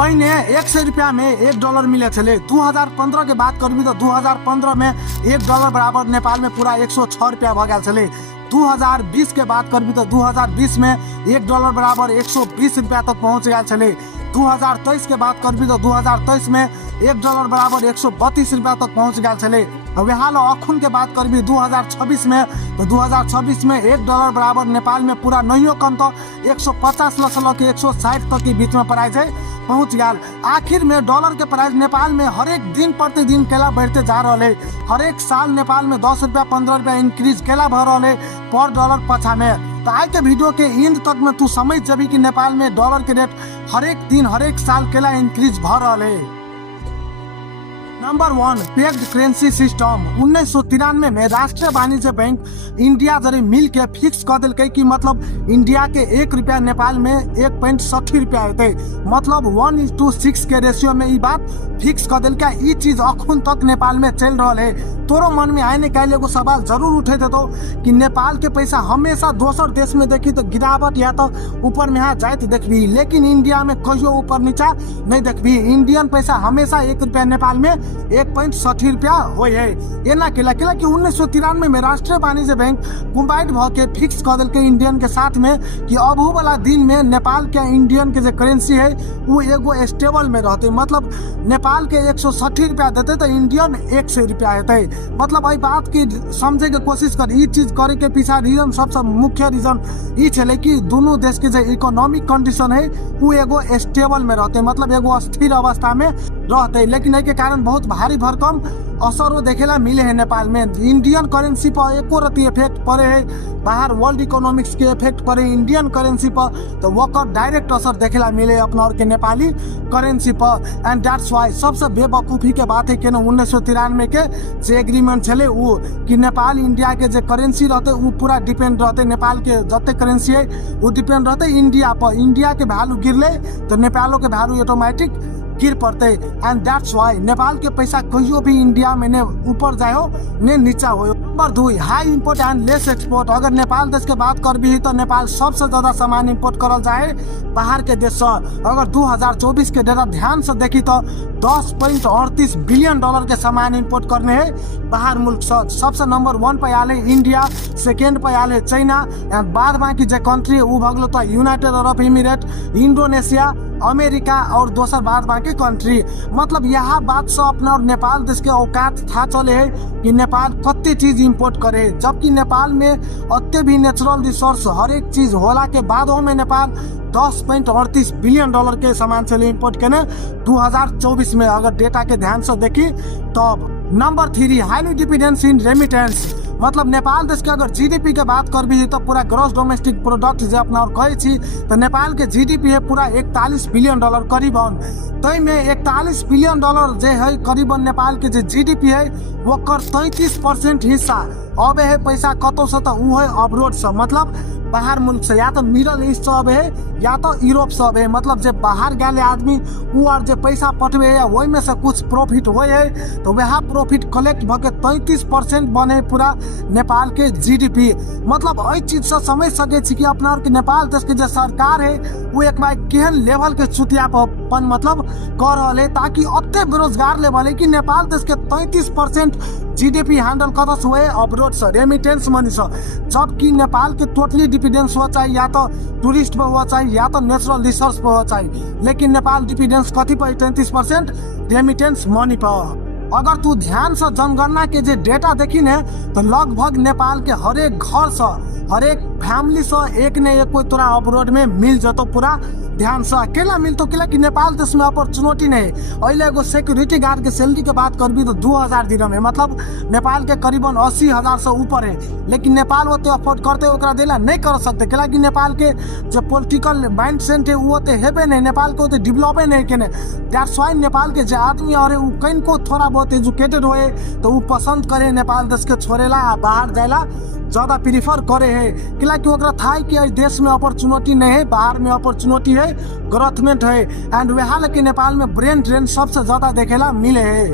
पहिने 100 रुपया में $1 मिले छे। 2015 के बात करबी तो 2015 में $1 बराबर नेपाल में पूरा 106 रुपया भ गेल छे। 2020 के बात करबी तो 2020 में $1 बराबर 120 रुपया तक पहुंच गया छे। 2023 के बात करबी तो 2023 में $1 बराबर 132 रुपया तक पहुंच गया छे। हाल अखुन के बात करबी 2026 में तो 2026 में $1 बराबर नेपाल में पूरा नहियो कम तो 150 लसलो के 160 तक के बीच में प्राइस है पहुंच गया। आखिर में डॉलर के प्राइस नेपाल में हर एक दिन प्रतिदिन केला बढ़ते जा रहा है। हर एक साल नेपाल में 10 रुपया 15 रुपया इंक्रीज केला भ रहा है पर डॉलर पछा में। तो आज के वीडियो के एंड तक में तू समझ जबी कि नेपाल में डॉलर के रेट हर एक दिन हर एक साल केला इंक्रीज भ रहा है। Number 1 pegged currency system. 1993 में राष्ट्रीय वाणिज्य बैंक इंडिया जरे मिल के फिक्स कर दिल कि मतलब इंडिया के 1 रुपया नेपाल में 1.60 रुपया होते, मतलब 1:6 के रेशियो में ये बात फिक्स कर दिल। ये चीज अखुन तक नेपाल में चल रहा है। तोरो मन में आने का एगो सवाल जरूर उठे थे तो कि नेपाल के पैसा हमेशा दोसर देश में देखी तो गिरावट या तो ऊपर में जाए देखबी, लेकिन इंडिया में कहियो ऊपर नीचा नहीं देखबी। इंडियन पैसा हमेशा 1 रुपया नेपाल में 1.60 रुपया हो है। एना केला कि 1993 में राष्ट्रीय वाणिज्य बैंक कंबाइंड भ के फिक्स कर दिल इंडियन के साथ में कि अब वाला दिन में नेपाल के इंडियन के जो करेंसी है वो एगो स्टेबल में रहते, मतलब नेपाल के 160 रुपया देते तो इंडियन 100 रुपया होते। मतलब आई बात की समझे के कोशिश कर। ये चीज करे के पीछा रीजन सबसे मुख्य रीजन ये छे कि दोनों देश के जो इकोनॉमिक कंडीशन है वो एगो स्टेबल में रहते, मतलब एगो स्थिर अवस्था में रहते। लेकिन एक कारण बहुत भारी भरकम असर वो देखेला मिले है नेपाल में। इंडियन करेंसी पर एको रती इफेक्ट पड़े है, बाहर वर्ल्ड इकोनॉमिक्स के इफेक्ट पड़े इंडियन करेंसी पर, तो वकर डायरेक्ट असर देखेला मिले अपना और के नेपाली करेंसी पर। एंड दैट्स वाई सबसे बेवकूफी के बात है कि 1993 के जे एग्रीमेंट छे वो कि नेपाल इंडिया के जो करेंसी रहते वो पूरा डिपेंड रहते, नेपाल के जते करेंसी है वो डिपेंड रहते इंडिया पर। इंडिया के वैल्यू गिरले तो नेपालों के वैल्यू ऑटोमेटिक गिर पड़ते। एंड दैट्स वाई नेपाल के पैसा कहियो भी इंडिया में ने ऊपर जाए हो ने नीचा हो। Number 2 high import and less export. अगर नेपाल देश के बात कर भी तो नेपाल सबसे ज्यादा सामान इम्पोर्ट करल जाए बाहर के देश से। अगर 2024 के डेटा ध्यान से देखी तो $10.38 बिलियन के सामान इम्पोर्ट करने है बाहर मुल्क से। सबसे नंबर 1 पे आले इंडिया, सेकेंड पे आले चाइना, एंड बाद बाकी जो कंट्री वो भगलो तो United Arab emirate, Indonesia, America और दोसर बाद बाकी कंट्री। मतलब यहाँ बात से अपना और नेपाल देश के औकात था चले है कि नेपाल कत्ते चीज इम्पोर्ट करे, जबकि नेपाल में अत्ते भी नेचुरल रिसोर्स हर एक चीज होला के बाद में नेपाल $10.38 बिलियन के सामान से इम्पोर्ट करने 2024 में अगर डेटा के ध्यान से देखी तब। नंबर 3 हाईली डिपेंडेंस इन रेमिटेंस। मतलब नेपाल देश के अगर जीडीपी के बात कर भी तो पूरा ग्रॉस डोमेस्टिक प्रोडक्ट जो अपना और कहे छी तो नेपाल के जीडीपी है पूरा $41 बिलियन करीबन। तई में $41 बिलियन जो है करीबन नेपाल के जो जीडीपी है वो कर 33% हिस्सा अब है पैसा कतो से तो वो है अब्रोड से, मतलब बाहर मुल्क से, या तो मिडल ईस्ट से अब है या तो यूरोप से अब है। मतलब जो बाहर गए आदमी वो और जो पैसा पठवे है वही में से कुछ प्रॉफिट हो है तो वह प्रॉफिट कलेक्ट भके 33% बने पूरा नेपाल के जीडीपी। मतलब अ चीज से समझ सके कि अपना और के नेपाल देश के जो सरकार है वो एक बार केहन लेवल के चुतियापन मतलब कर रहा है, ताकि अत्ते बेरोजगार लेवल है कि नेपाल देश के 33% जीडीपी हैंडल करस हुए अब्रोड से रेमिटेंस मनी से, जबकि नेपाल के टोटली डिपेंडेंस हुआ चाहिए या तो टूरिस्ट पे हुआ चाहिए या तो नेचुरल रिसोर्स पे हुआ चाहिए, लेकिन नेपाल डिपेंडेंस कथी पर 33% रेमिटेंस मनी पर। अगर तू ध्यान से जनगणना के जो डेटा देखी ने तो लगभग नेपाल के हर एक घर से हर एक फैमिली से एक ने एक कोई तोरा अब्रोड में मिल जतो पूरा ध्यान से अकेला मिलतो केला कि नेपाल देश में अपॉर्चुनिटी नहीं। अहिले एगो सिक्योरिटी गार्ड के सैलरी के बात करबी तो 2000 दिरहम है, मतलब नेपाल के करीबन 80,000 से ऊपर है, लेकिन नेपाल वो अफोर्ड करते ओकरा देला नहीं कर सकते केला कि नेपाल के जो पॉलिटिकल माइंड सेट है वो तो हेबे नहीं, नेपाल को डेवलपे नहीं केने। दैट्स वाई नेपाल के जो आदमी और कहीं को थोड़ा बहुत एजुकेटेड होए तो वो पसंद करे नेपाल देश के छोड़ेला बाहर जाएला ज्यादा प्रीफर करे है, कि ओकरा था कि देश में अपॉर्चुनिटी नहीं है, बाहर में अपॉर्चुनिटी है, ग्रोथमेंट है। एंड वह नेपाल में ब्रेन ड्रेन सबसे ज्यादा देखेला मिले है।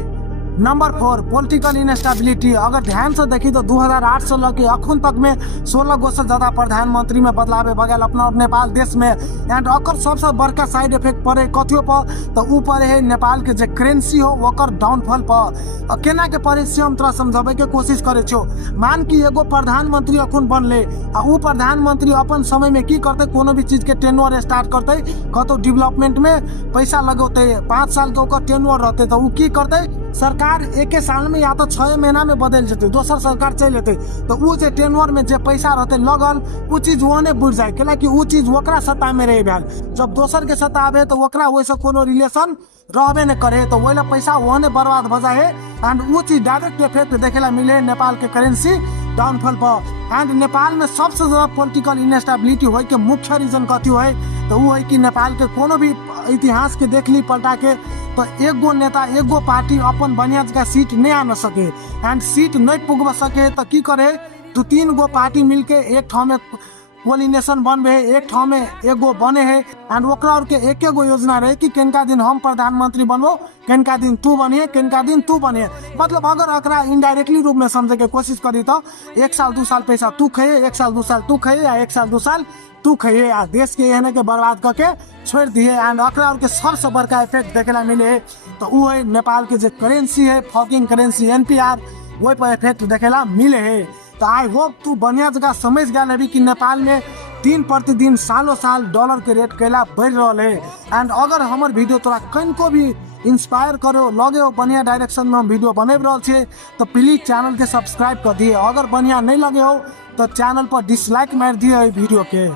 Number 4 political instability. अगर ध्यान से देखी तो 2008 से लेके अखन तक में 16 गो से ज्यादा प्रधानमंत्री में बदलाव भगल अपना नेपाल देश में। एंड अकर सबसे बड़का साइड इफेक्ट पड़े कथियों पर, तो ऊपर है नेपाल के जो करेंसी हो ओकर डाउनफॉल पर। केना के पड़े से हम तोरा समझाबे के कोशिश करे छो। मान की एगो प्रधानमंत्री अखन बनले आ उ प्रधानमंत्री अपन समय में की करते, कोनो भी चीज के टेन्योर स्टार्ट करते, कतो डेवलपमेंट में पैसा लगौते, 5 साल के ओकर टेन्योर रहते, तो उ की करते, सरकार एक साल में या तो 6 महीना में बदल जेते, दोसर सरकार चल जेते, तो उ जे टेन्योर में जे पैसा रहते लगल उ चीज वहने बुझ जाए, कैलाकि उ चीज ओकरा सत्ता में रहे भेल। जब दोसर के सत्ता आवे तो ओकरा वैसे कोनो रिलेशन रहबे न करे, तो वही पैसा वहने बर्बाद भ जाए। एंड उ चीज डायरेक्ट इफेक्ट देखेला मिले नेपाल के करेंसी डाउनफॉल पर। एंड नेपाल में सबसे ज्यादा पॉलिटिकल इनस्टेबिलिटी होय के मुख्य रीजन कथी होय, तो वो है कि नेपाल के कोनो भी इतिहास के देख ली पलटा के, तो एगो नेता एगो पार्टी अपन बढ़िया जगह सीट नहीं आन सके। एंड सीट नहीं पुगब सके तो की करे, 2-3 गो पार्टी मिलके एक ठाव में कोलिनेशन बनबे है, एक ठाव में एगो बने है। एंड ओकरा और के एक एगो योजना रहे कि केनका दिन हम प्रधानमंत्री बनबो, केनका दिन तू बनिए, केनका दिन तू बनिए। मतलब अगर एकरा इनडायरेक्टली रूप में समझे के कोशिश करी तो 1 साल 2 साल पैसा तू खाए, 1 साल 2 साल तू खाए, या 1 साल 2 साल तू खाइए, या देश के एहने के बर्बाद करके छोड़ दिए। एंड एकरा और के सबसे बड़का इफेक्ट देखेला मिले तो वो है नेपाल के जो करेंसी है, फॉकिंग करेंसी NPR, वही पर इफेक्ट देखेला मिले है। तो आई होप तू बढ़िया जगह समझ गया अभी कि नेपाल में दिन प्रतिदिन सालों साल डॉलर के रेट कैला बढ़ रहा है। एंड अगर हमार वीडियो तोरा कहीं को भी इंस्पायर करो लगे हो बढ़िया डायरेक्शन में हम वीडियो बने रहा छे, तो प्लीज चैनल के सब्सक्राइब कर दिए। अगर बढ़िया नहीं लगे हो तो चैनल पर डिसलाइक मार दिए वीडियो के।